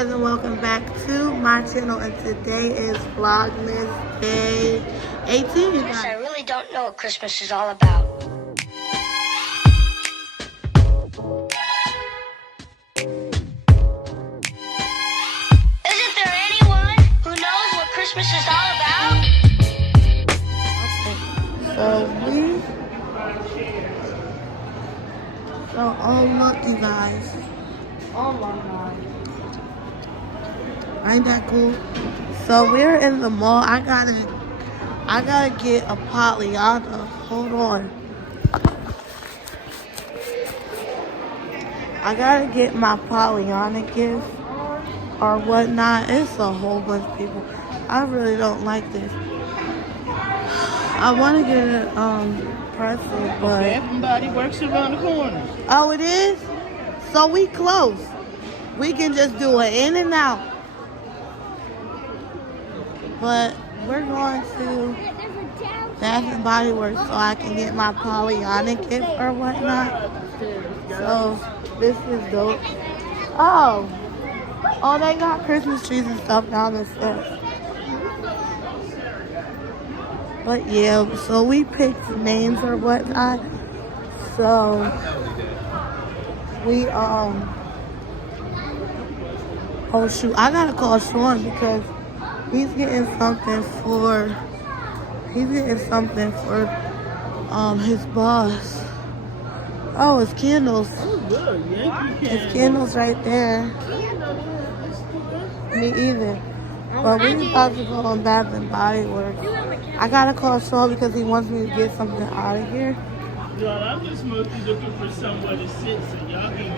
guys, and welcome back to my channel. And today is Vlogmas Day 18. Yes, I really don't know what Christmas is all about. Isn't there anyone who knows what Christmas is all about? Look, you guys. Oh my God. Ain't that cool? So we're in the mall. I gotta get a Pollyanna. Hold on. I gotta get my Pollyanna gift or whatnot. It's a whole bunch of people. I really don't like this. I want to get a pretzel, but everybody works around the corner. Oh, it is? So we close. We can just do it in and out. But we're going to Bath and Body Works so I can get my Pollyanna gift or whatnot. So this is dope. Oh, they got Christmas trees and stuff down the steps. But yeah, so we picked names or whatnot. So we oh shoot, I gotta call Sean because he's getting something for his boss. Oh, it's candles. It's candles right there. Me either. But we about to go on Bath and Body Works. I gotta call Sean because he wants me to get something out of here. Y'all, I'm just mostly looking for somewhere to sit so y'all can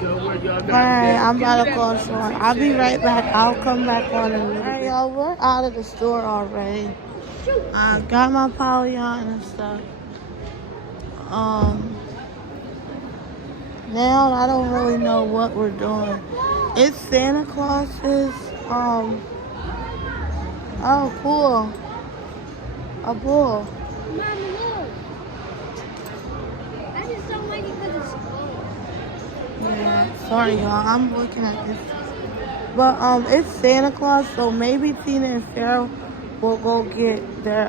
go where y'all got. Alright, I'm about to call Sean. I'll be right back. I'll come back on in a minute. Alright, y'all, we're out of the store already. I got my Pollyanna and stuff. Now I don't really know what we're doing. It's Santa Claus's, oh, cool. A bull. Mom, look. I just don't like it because it's cold. Yeah, sorry y'all, I'm looking at this. But it's Santa Claus, so maybe Tina and Sarah will go get their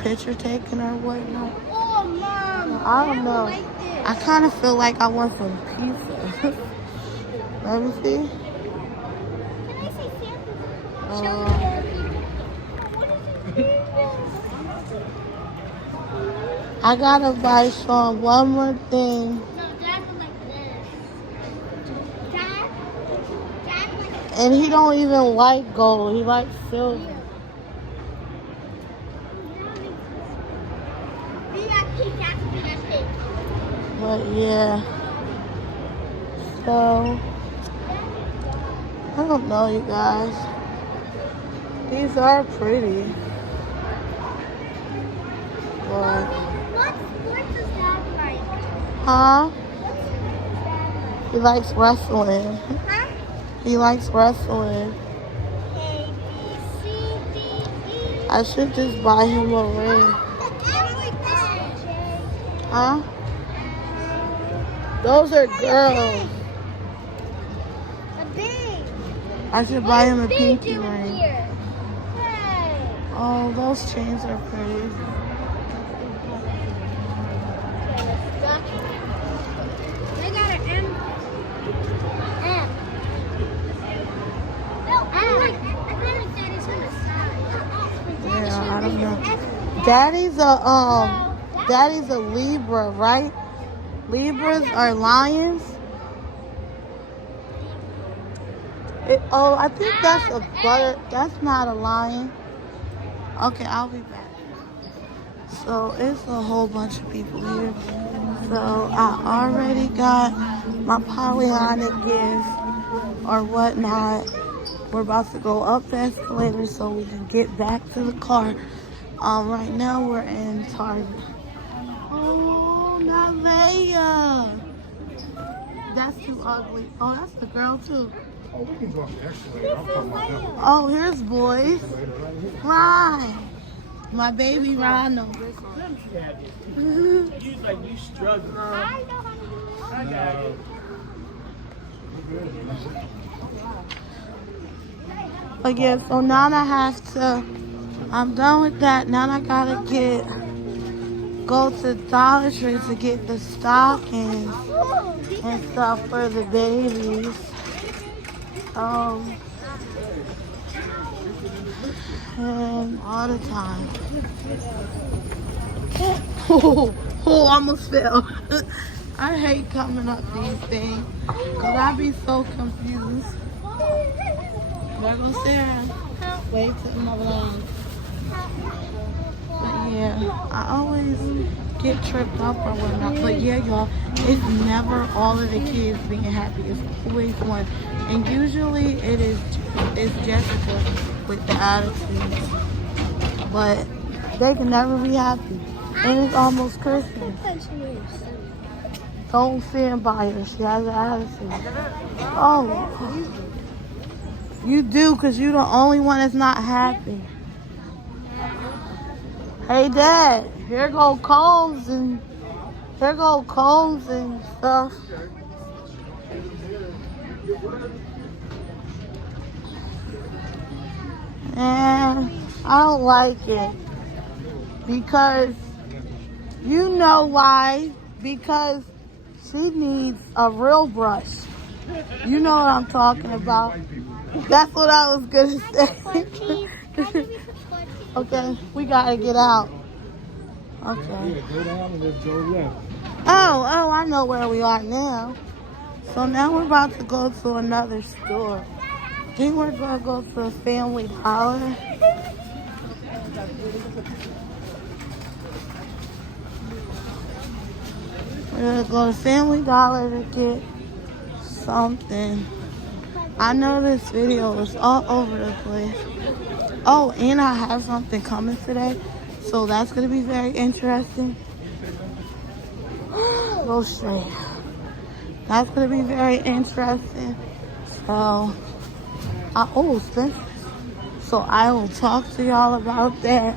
picture taken or whatnot. Oh, Mom. I don't know. Like this. I kind of feel like I want some pizza. Let me see. Can I say Santa? Show me the people. What is it? I gotta buy Sean one more thing. No, Dad would like this. Dad like And he don't even like gold. He likes silver. But yeah. So I don't know, you guys. These are pretty. But What does Dad like? huh? What does He likes wrestling. Huh? He likes wrestling. A, B, C, D, E. I should just buy him a ring. Huh? Those are girls. A big. I should buy him a What is pinky big doing ring. here? Hey. Oh, those chains are pretty. They got an M. M. No, I feel like Daddy's on the side. Yeah, I don't know. Daddy's a Libra, right? Libras are lions. I think that's a butter. That's not a lion. Okay, I'll be back. So it's a whole bunch of people here. So I already got my Pollyanna gift or whatnot. We're about to go up the escalator so we can get back to the car. Right now we're in Target. Oh, Nevaeh. That's too ugly. Oh, that's the girl too. Oh, we can go up the escalator. I'll come up there. Oh, here's boys. Ryan. My baby Rhino. You like you struggling. I know how to do it. I got it. But yeah, so now I have to, I'm done with that. Now I gotta go to Dollar Tree to get the stockings and stuff for the babies. And all the time. Oh, almost fell. I hate coming up these things because I be so confused. There goes Sarah. Wait till my vlog. But yeah, I always get tripped up or whatnot. But yeah, y'all, it's never all of the kids being happy. It's always one. And usually it's Jessica with the attitude. But they can never be happy. And it's almost Christmas. Don't stand by her. She has an attitude. Oh, you do, because you're the only one that's not happy. Hey, Dad, here go cones and stuff. And I don't like it because you know why? Because she needs a real brush. You know what I'm talking about. That's what I was gonna say. Okay, we gotta get out. Okay. Oh, I know where we are now. So now we're about to go to another store. I think we're gonna go to Family Dollar. We're gonna go to Family Dollar to get something. I know this video is all over the place. Oh, and I have something coming today, so that's gonna be very interesting. Go straight. That's gonna be very interesting. So, Spencer. So I will talk to y'all about that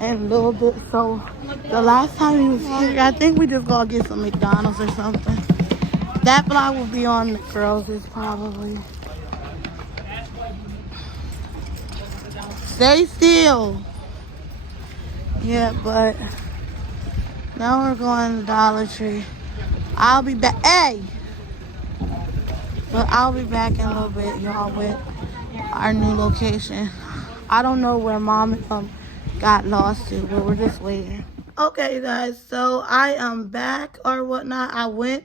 in a little bit. So the last time he was here, I think we just gonna get some McDonald's or something. That vlog will be on the girls' probably. Stay still. Yeah, but now we're going to Dollar Tree. I'll be back. Hey! But I'll be back in a little bit, y'all, with our new location. I don't know where Mom got lost to, but we're just waiting. Okay, you guys, so I am back or whatnot. I went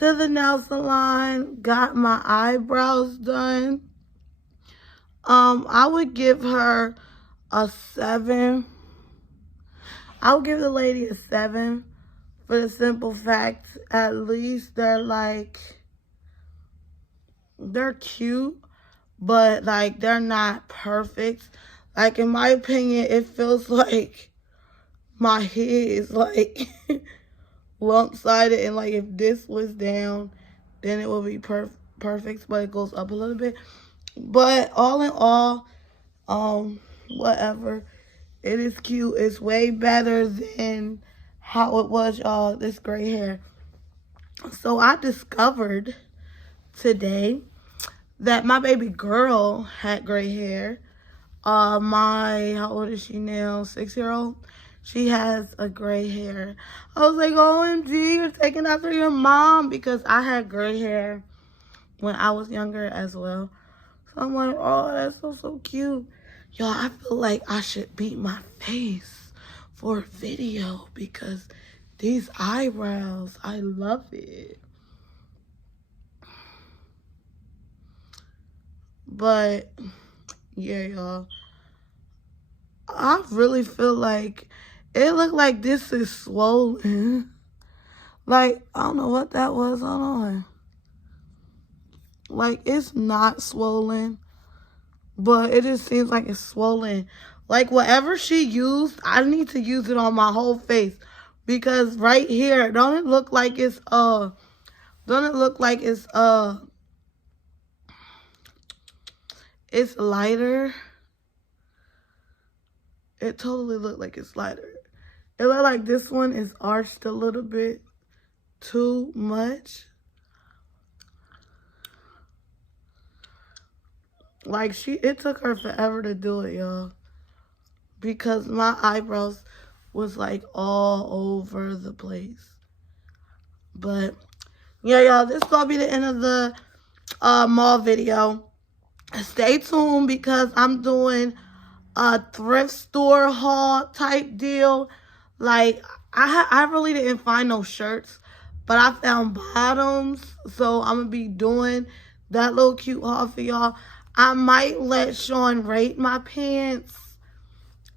to the nail salon, got my eyebrows done. I would give her a 7. I would give the lady a 7 for the simple fact, at least they're cute, but like they're not perfect. Like in my opinion, it feels like my head is like lump-sided, and like if this was down, then it would be perfect, but it goes up a little bit. But all in all, whatever. It is cute. It's way better than how it was, y'all, this gray hair. So I discovered today that my baby girl had gray hair. How old is she now? 6-year-old. She has a gray hair. I was like, OMG, you're taking after your mom, because I had gray hair when I was younger as well. So I'm like, oh, that's so cute. Y'all, I feel like I should beat my face for a video because these eyebrows, I love it. But, yeah, y'all. I really feel like it looked like this is swollen. Like, I don't know what that was. Hold on. Like, it's not swollen, but it just seems like it's swollen. Like, whatever she used, I need to use it on my whole face. Because right here, don't it look like it's it's lighter? It totally looked like it's lighter. It looked like this one is arched a little bit too much. Like, it took her forever to do it, y'all. Because my eyebrows was, like, all over the place. But, yeah, y'all, this is going to be the end of the mall video. Stay tuned because I'm doing a thrift store haul type deal. Like, I really didn't find no shirts, but I found bottoms. So I'm going to be doing that little cute haul for y'all. I might let Sean rate my pants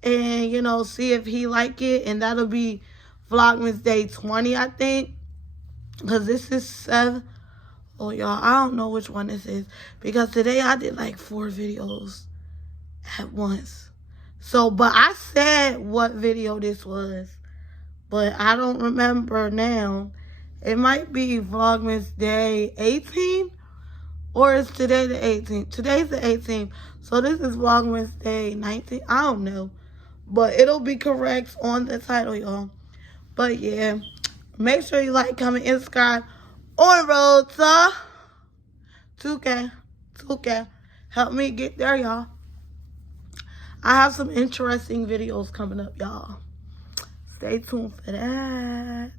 and, you know, see if he like it. And that'll be Vlogmas Day 20, I think. Because this is 7. Oh, y'all, I don't know which one this is. Because today I did like 4 videos at once. So, but I said what video this was. But I don't remember now. It might be Vlogmas Day 18. Or is today the 18th? Today's the 18th. So this is Vlogmas Day 19. I don't know. But it'll be correct on the title, y'all. But yeah. Make sure you like, comment, and subscribe. On road to 2K. 2K. Help me get there, y'all. I have some interesting videos coming up, y'all. Stay tuned for that.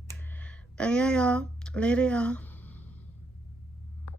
And yeah, y'all. Later, y'all.